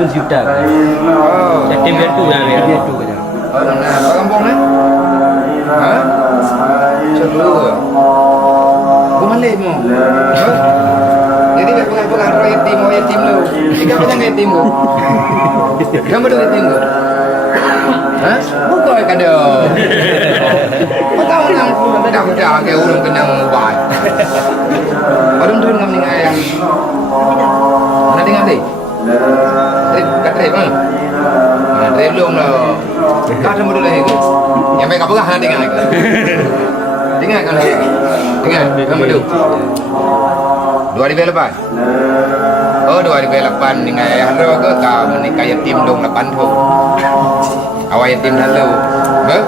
15 juta. Oh. Yatim piatu dah dia. Piatu aja. Oh, nah, apa kampung ni? Ha? Celur. Balik mo. Jadi pegang-pegang roh yatim lu. Jika pegang yatim lu. Kamu tu yatim lu. Ha? Bukan kada. Tahu nang dah ke urang kena buat. Baru tu ngam ni ayam. Mana tinggal ni? Kat trip mana? Trip belum lah. Kau sama dulu lagi. Yang baik apa kah nak tinggal lagi? Tinggal kan lagi? Tinggal. Kamu dulu. 2008. Oh 2008 dengan ayah lo ke kau menikah yatim dong 8 tahun. Awak yatim dah tahu. Ber?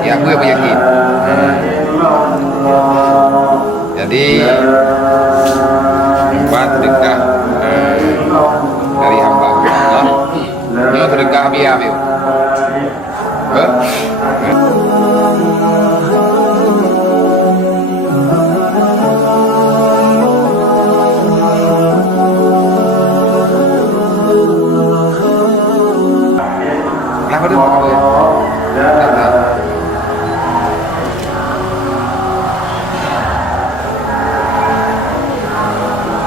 Ya aku yang yakin. Jadi buat sedekah dari hamba Allah. Ini sedekah biar biar. Ber? Kenapa dia pakai boleh?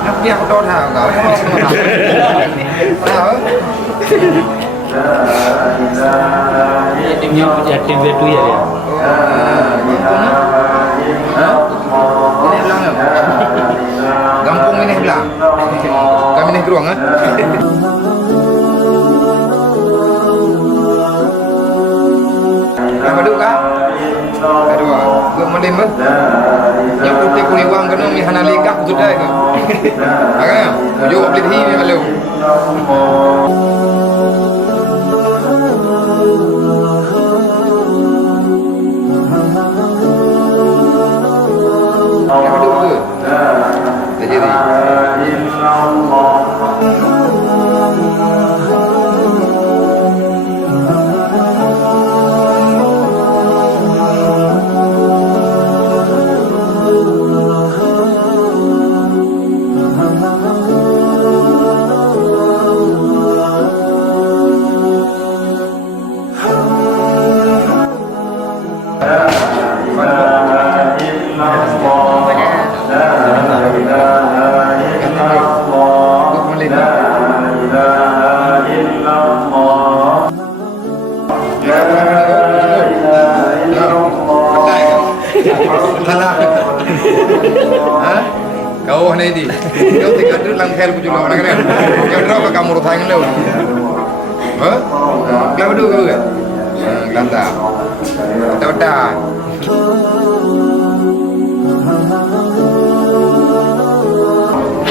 Nak biar aku tahu kau. Tahu? Yatim piatu ya dia. Ini belang ke? Kampung ini belang. Kami ini geruang ah. Apa duk kah? Kedua, gua mendem ber. Yang putih kuning wang kena mi hanali kah sudah ke? Agak, tujuh beli hi ni malu. Apa duk ke? Jadi. Kau ni di, kau tinggal tu langkah lu jual orang kan? Kau drop ke kamu rutang lu? Hah? Kenapa dulu kau kan? Kelanta, tak.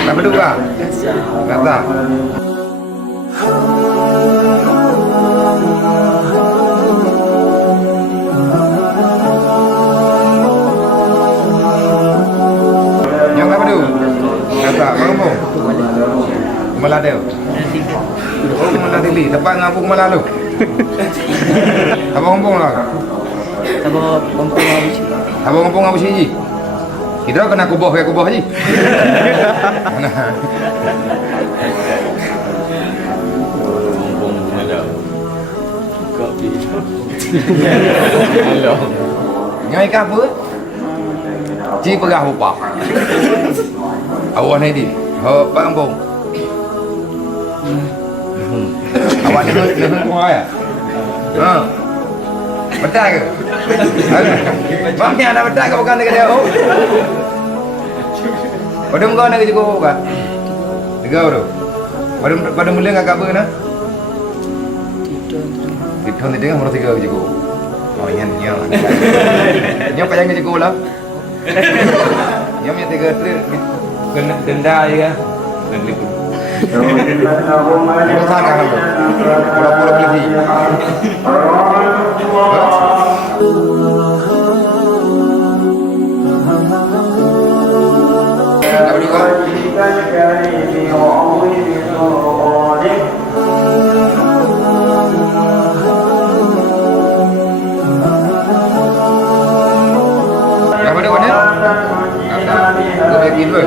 Kenapa dulu kah? Kelanta. Kata, kampung. Maladel. Oh, Maladeli. Tempat ngampung Malalu. Apa kampung lah? Apa kampung apa sih? Kita kena kubah je. Mana? Kampung Malau. Kopi. Halo. Nyai apa? Ci pegah upah. Awak ni di. Ho, Pak Kampung. Awak ni kuah ya? Ha. Betul ke? Bang ni ada betul ke bukan dekat dia? Oh. Pada muka nak kerja kau kan? Tiga tu. Pada mula ngak apa na? Titon ni dengan murah tiga kerja kau. Oh, yang. Yang payah kerja kau lah. Yang punya tiga kena denda je kan. Denda pun. Kita sangat kan. Pura-pura beli. Apa juga? Apa dia warna? Gue bikin dulu.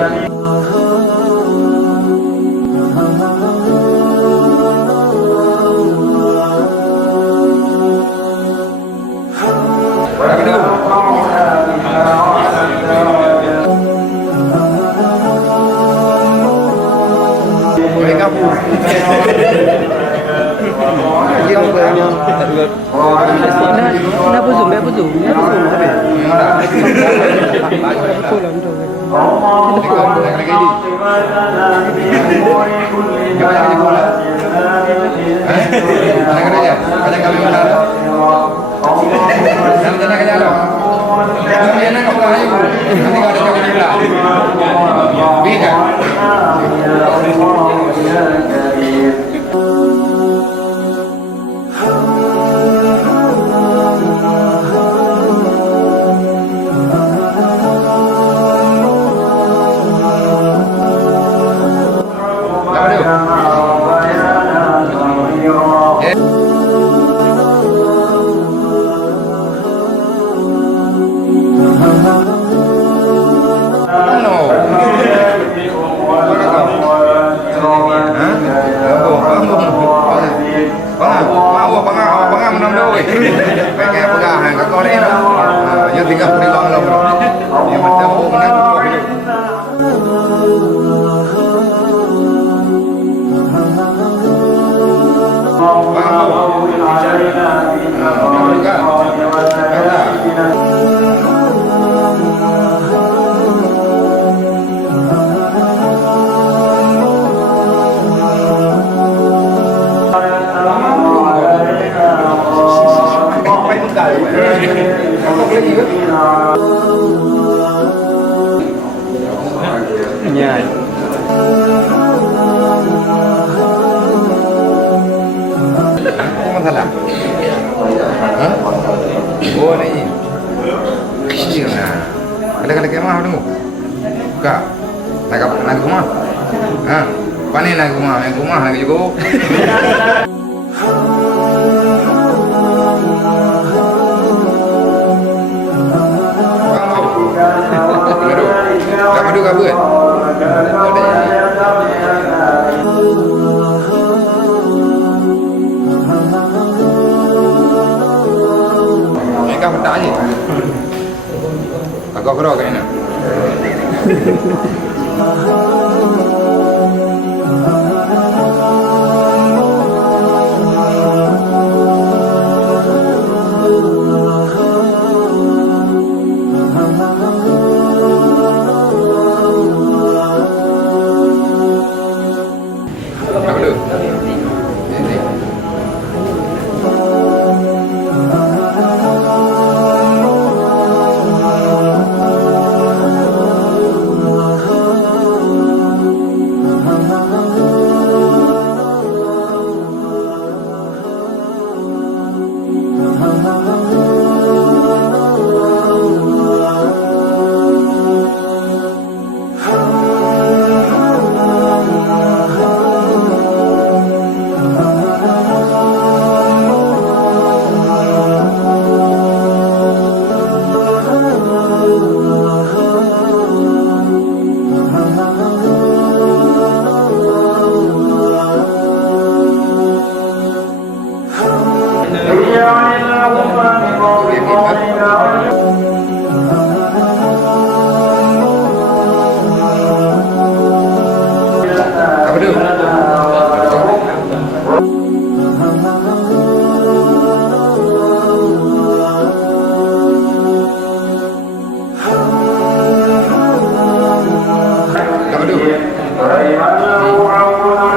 kami benar. Dalam tanah kerja lo. Dia nak kau kaya bu. Nanti kau ada jago di belah. Beda. Dạ. Masalah. Hah? Oh ni. Kecil nah. Ada kemah tunggu. Buka. Nak rumah. Ha. Pani nak rumah, yang rumah lagi juga. Dah madu kabut. Mereka petak je. Agak kerok kan ini.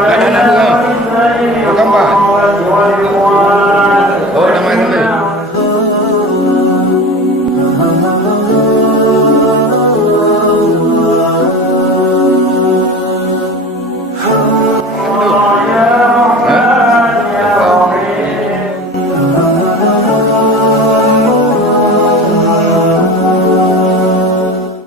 Ada nak dua. Gambar.